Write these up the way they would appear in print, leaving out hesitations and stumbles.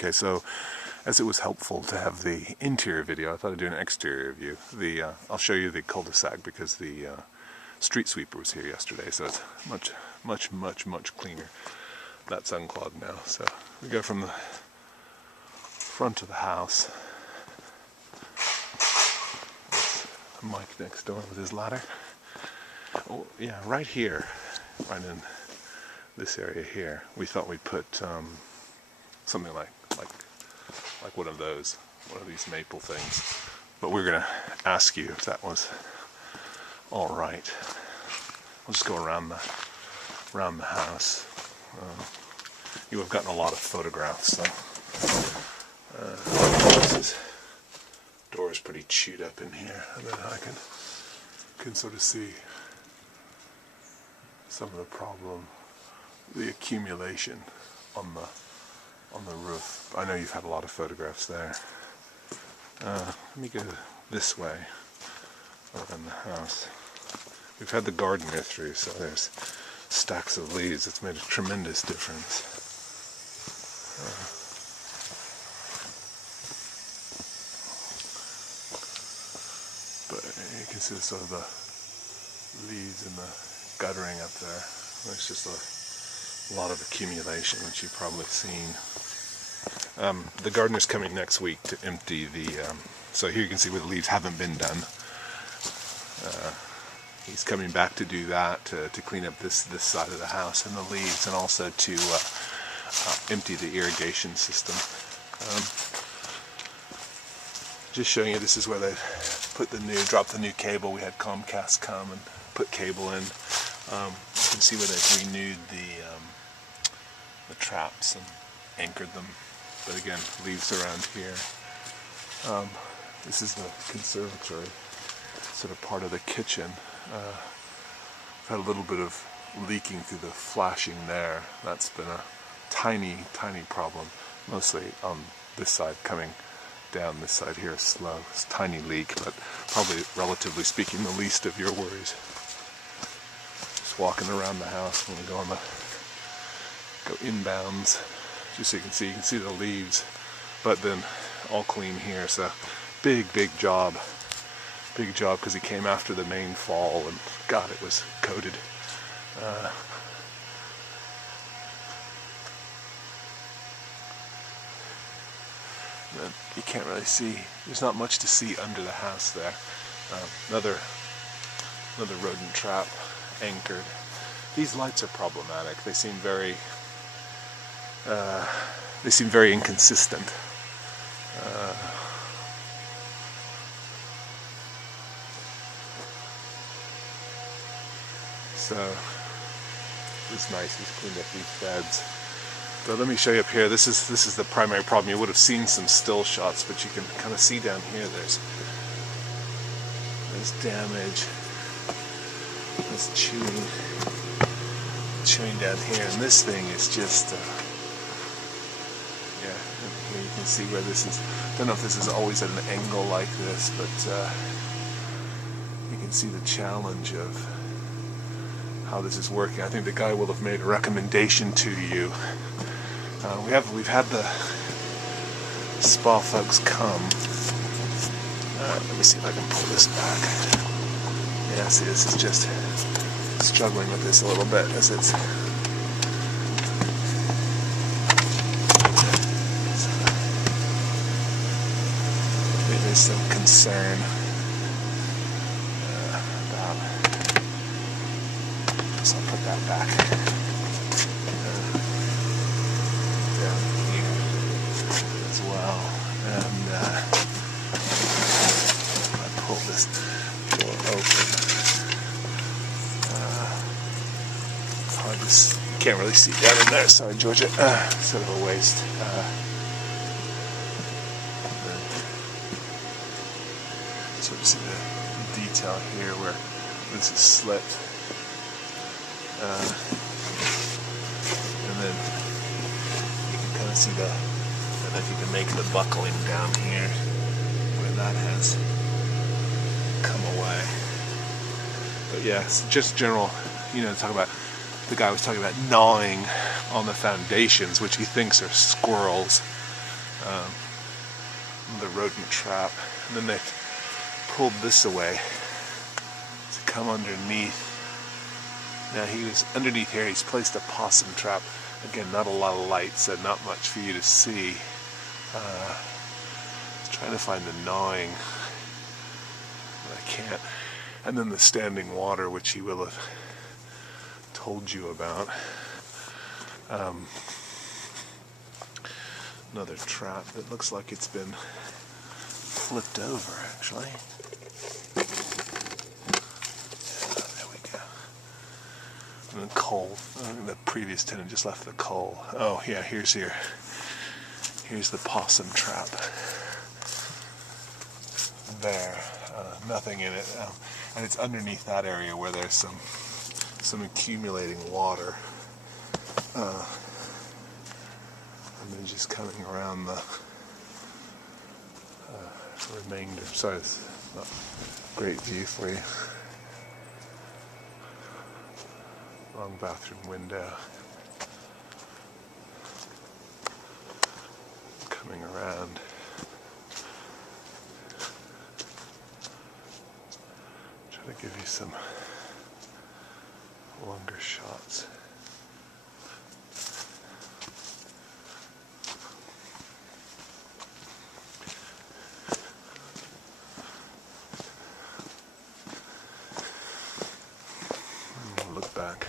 Okay, so as it was helpful to have the interior video, I thought I'd do an exterior view. I'll show you the cul-de-sac because the street sweeper was here yesterday, so it's much cleaner. That's unclogged now. So we go from the front of the house. Mike next door with his ladder. Oh yeah, right here, right in this area here, we thought we'd put something like one of these maple things. But we're gonna ask you if that was all right. We'll just go around the house. You have gotten a lot of photographs, so this door is pretty chewed up in here, and then I can sort of see some of the problem, the accumulation on the roof. I know you've had a lot of photographs there. Let me go this way around the house. We've had the gardener through, so there's stacks of leaves. It's made a tremendous difference. But you can see sort of the leaves and the guttering up there. There's just a lot of accumulation, which you've probably seen. The gardener's coming next week to empty so here you can see where the leaves haven't been done. He's coming back to do that, to clean up this side of the house and the leaves, and also to empty the irrigation system. Just showing you, this is where they dropped the new cable. We had Comcast come and put cable in. You can see where they've renewed the traps and anchored them. But again, leaves around here. This is the conservatory, sort of part of the kitchen. I've had a little bit of leaking through the flashing there. That's been a tiny problem, mostly on this side. Coming down this side here is slow. It's a tiny leak, but probably, relatively speaking, the least of your worries. Just walking around the house when we go inbounds, just so you can see the leaves, but then all clean here. So big job because he came after the main fall, and God, it was coated. You can't really see, there's not much to see under the house there. Another rodent trap anchored. These lights are problematic. They seem very inconsistent. So it's nice. He's cleaned up these beds. But let me show you up here. This is the primary problem. You would have seen some still shots, but you can kind of see down here. There's damage. There's chewing down here, and this thing is just yeah. Here you can see where this is. Don't know if this is always at an angle like this, but you can see the challenge of how this is working. I think the guy will have made a recommendation to you. We've had the spa folks come. Let me see if I can pull this back. Yeah, see, this is just struggling with this a little bit as it's. There's some concern about. So I'll put that back down here as well, and I pull this door open. You can't really see down in there. Sorry, Georgia. Sort of a waste. Sort of see the detail here where this is slit. And then you can kind of see I don't know if you can make the buckling down here where that has come away. But yeah, it's just general, the guy was talking about gnawing on the foundations, which he thinks are squirrels. the rodent trap, and then they pulled this away to come underneath. Now he was underneath here. He's placed a possum trap. Again, not a lot of light, so not much for you to see. Trying to find the gnawing, but I can't. And then the standing water, which he will have told you about. Another trap that looks like it's been flipped over, actually. Yeah, there we go. And the coal. I think the previous tenant just left the coal. Oh yeah, here's the possum trap. There, nothing in it, and it's underneath that area where there's some accumulating water, and then just coming around the remainder. Sorry, it's not a great view for you. Long bathroom window. Coming around. Try to give you some longer shots. Look back.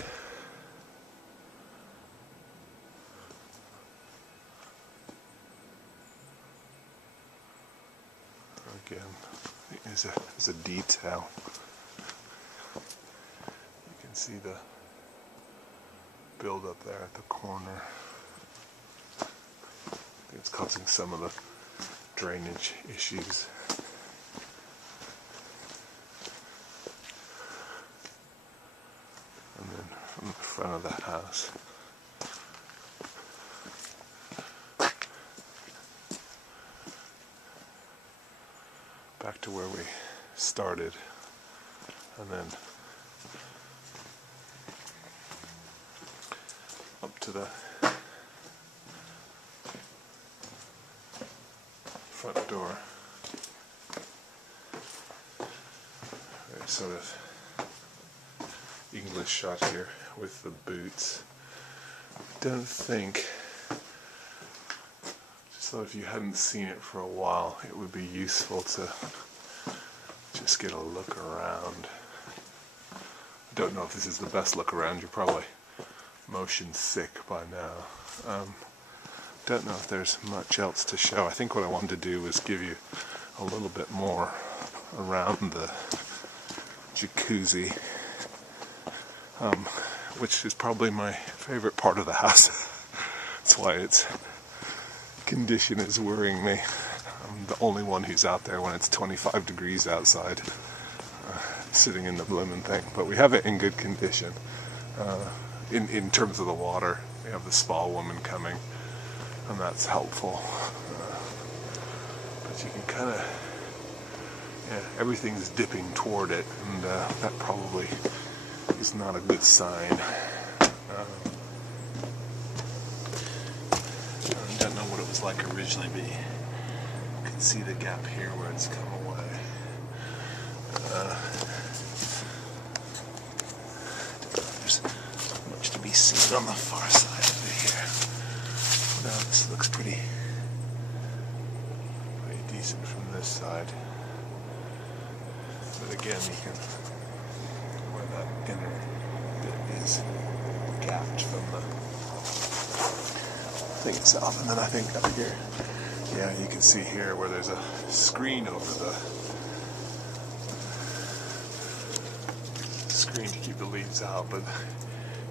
Again, there's a detail. You can see the build up there at the corner. I think it's causing some of the drainage issues. And then from the front of the house, back to where we started, and then up to the front door. Very sort of English shot here with the boots. Don't think, just thought if you hadn't seen it for a while, it would be useful to just get a look around. I don't know if this is the best look around. You're probably motion sick by now. Don't know if there's much else to show. I think what I wanted to do was give you a little bit more around the jacuzzi, which is probably my favorite part of the house. That's why its condition is worrying me. I'm the only one who's out there when it's 25 degrees outside, sitting in the blooming thing. But we have it in good condition. In terms of the water, we have the spa woman coming, and that's helpful. But you can kind of, everything's dipping toward it, and that probably is not a good sign. I don't know what it was like originally, but you can see the gap here where it's come away. There's much to be seen on the far side of it here. Now this looks pretty decent from this side. But again, you can, where that inner bit is gapped from the thing itself. And then I think up here, yeah, you can see here where there's a screen over the screen to keep the leaves out, but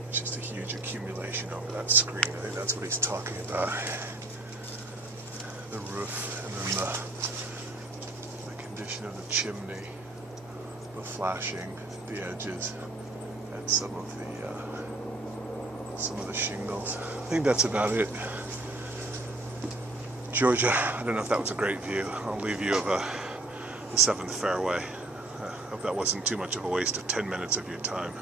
it's just a huge accumulation over that screen. I think that's what he's talking about. The roof, and then the condition of the chimney, the flashing, the edges, and some of the shingles. I think that's about it. Georgia, I don't know if that was a great view. I'll leave you of the 7th fairway. I hope that wasn't too much of a waste of 10 minutes of your time.